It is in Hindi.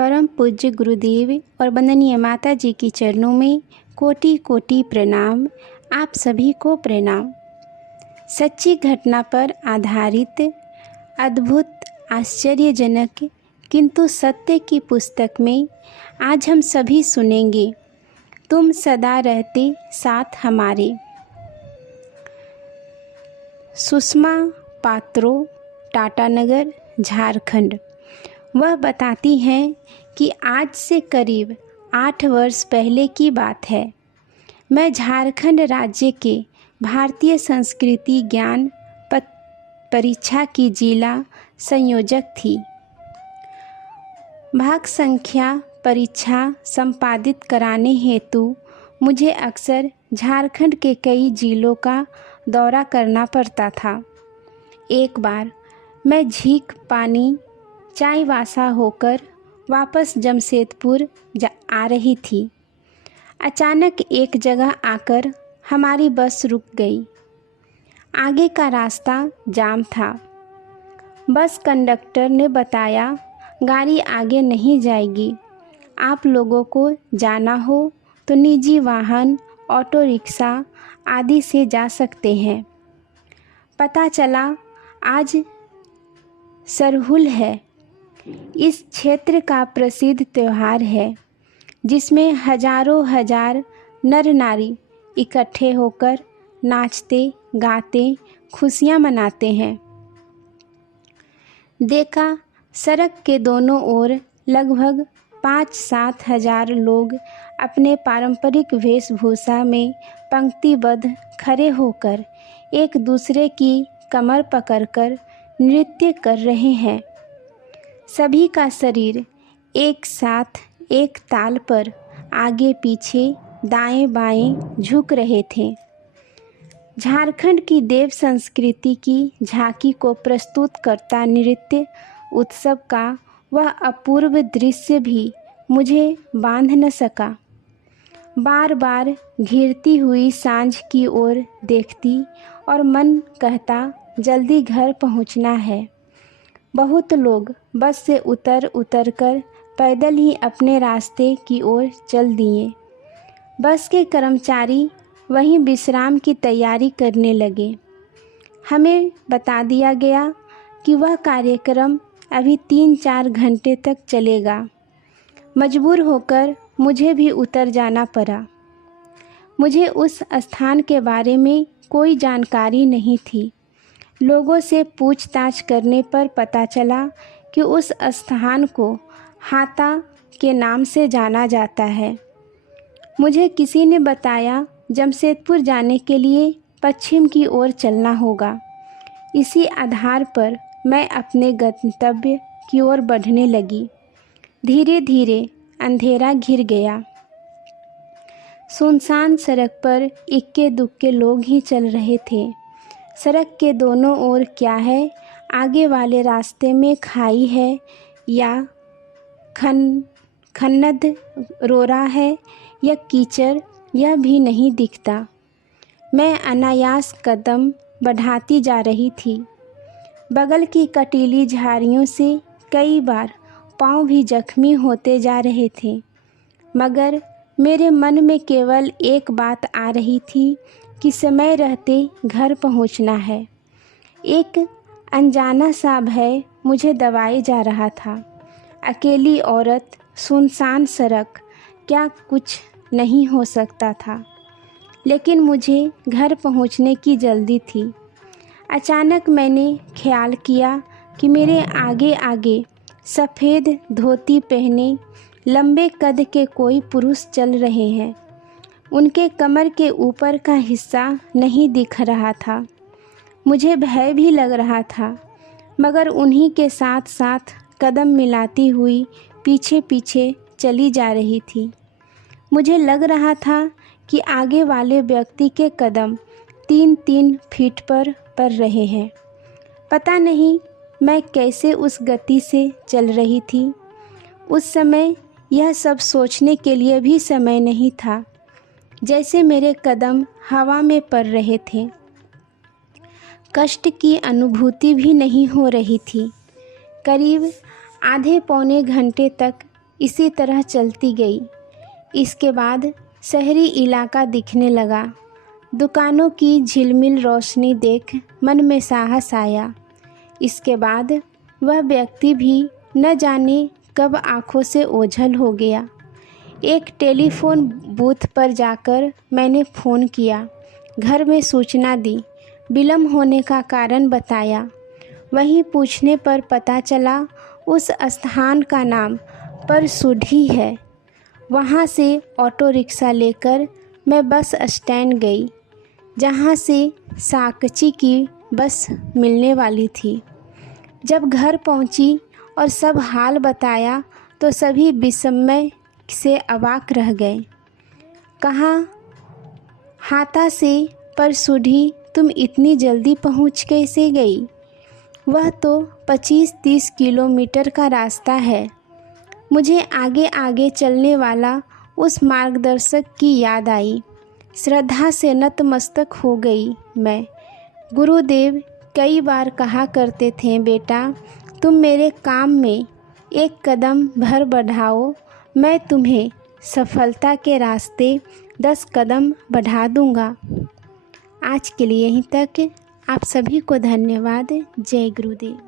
परम पूज्य गुरुदेव और वंदनीय माता जी की चरणों में कोटि कोटि प्रणाम। आप सभी को प्रणाम। सच्ची घटना पर आधारित अद्भुत आश्चर्यजनक किंतु सत्य की पुस्तक में आज हम सभी सुनेंगे तुम सदा रहते साथ हमारे। सुषमा पात्रो, टाटानगर, झारखंड। वह बताती हैं कि आज से करीब 8 वर्ष पहले की बात है। मैं झारखंड राज्य के भारतीय संस्कृति ज्ञान परीक्षा की जिला संयोजक थी। भाग संख्या परीक्षा संपादित कराने हेतु मुझे अक्सर झारखंड के कई जिलों का दौरा करना पड़ता था। एक बार मैं झीक पानी चाईबासा होकर वापस जमशेदपुर आ रही थी। अचानक एक जगह आकर हमारी बस रुक गई। आगे का रास्ता जाम था। बस कंडक्टर ने बताया, गाड़ी आगे नहीं जाएगी। आप लोगों को जाना हो तो निजी वाहन, ऑटो रिक्शा आदि से जा सकते हैं। पता चला आज सरहुल है। इस क्षेत्र का प्रसिद्ध त्यौहार है जिसमें हजारों हजार नर नारी इकट्ठे होकर नाचते गाते खुशियाँ मनाते हैं। देखा, सड़क के दोनों ओर लगभग 5-7 हजार लोग अपने पारंपरिक वेशभूषा में पंक्तिबद्ध खड़े होकर एक दूसरे की कमर पकड़कर नृत्य कर रहे हैं। सभी का शरीर एक साथ एक ताल पर आगे पीछे दाएं बाएं झुक रहे थे। झारखंड की देव संस्कृति की झांकी को प्रस्तुत करता नृत्य उत्सव का वह अपूर्व दृश्य भी मुझे बांध न सका। बार बार घिरती हुई सांझ की ओर देखती और मन कहता जल्दी घर पहुंचना है। बहुत लोग बस से उतर कर पैदल ही अपने रास्ते की ओर चल दिए। बस के कर्मचारी वहीं विश्राम की तैयारी करने लगे। हमें बता दिया गया कि वह कार्यक्रम अभी 3-4 घंटे तक चलेगा। मजबूर होकर मुझे भी उतर जाना पड़ा। मुझे उस स्थान के बारे में कोई जानकारी नहीं थी। लोगों से पूछताछ करने पर पता चला कि उस स्थान को हाता के नाम से जाना जाता है। मुझे किसी ने बताया जमशेदपुर जाने के लिए पश्चिम की ओर चलना होगा। इसी आधार पर मैं अपने गंतव्य की ओर बढ़ने लगी। धीरे धीरे अंधेरा घिर गया। सुनसान सड़क पर इक्के दुक्के लोग ही चल रहे थे। सड़क के दोनों ओर क्या है, आगे वाले रास्ते में खाई है या खन्नद रोरा है या कीचड़, यह भी नहीं दिखता। मैं अनायास कदम बढ़ाती जा रही थी। बगल की कटीली झाड़ियों से कई बार पांव भी जख्मी होते जा रहे थे, मगर मेरे मन में केवल एक बात आ रही थी कि समय रहते घर पहुंचना है। एक अनजाना सा भय मुझे दबाए जा रहा था। अकेली औरत, सुनसान सड़क, क्या कुछ नहीं हो सकता था। लेकिन मुझे घर पहुंचने की जल्दी थी। अचानक मैंने ख्याल किया कि मेरे आगे आगे सफ़ेद धोती पहने लंबे कद के कोई पुरुष चल रहे हैं। उनके कमर के ऊपर का हिस्सा नहीं दिख रहा था। मुझे भय भी लग रहा था, मगर उन्हीं के साथ साथ कदम मिलाती हुई पीछे पीछे चली जा रही थी। मुझे लग रहा था कि आगे वाले व्यक्ति के कदम 3-3 फीट पर पड़ रहे हैं। पता नहीं मैं कैसे उस गति से चल रही थी। उस समय यह सब सोचने के लिए भी समय नहीं था। जैसे मेरे कदम हवा में पड़ रहे थे। कष्ट की अनुभूति भी नहीं हो रही थी। करीब आधे पौने घंटे तक इसी तरह चलती गई। इसके बाद शहरी इलाका दिखने लगा। दुकानों की झिलमिल रोशनी देख मन में साहस आया। इसके बाद वह व्यक्ति भी न जाने कब आंखों से ओझल हो गया। एक टेलीफोन बूथ पर जाकर मैंने फ़ोन किया, घर में सूचना दी, विलम्ब होने का कारण बताया। वहीं पूछने पर पता चला उस स्थान का नाम परसुढ़ी है। वहां से ऑटो रिक्शा लेकर मैं बस स्टैंड गई, जहां से साकची की बस मिलने वाली थी। जब घर पहुंची और सब हाल बताया तो सभी विस्मय से अवाक रह गए। कहा, हाता से परसुढ़ी तुम इतनी जल्दी पहुंच कैसे गई? वह तो 25-30 किलोमीटर का रास्ता है। मुझे आगे आगे चलने वाला उस मार्गदर्शक की याद आई। श्रद्धा से नतमस्तक हो गई मैं। गुरुदेव कई बार कहा करते थे, बेटा तुम मेरे काम में एक कदम भर बढ़ाओ, मैं तुम्हें सफलता के रास्ते 10 कदम बढ़ा दूंगा। आज के लिए यहीं तक। आप सभी को धन्यवाद। जय गुरुदेव।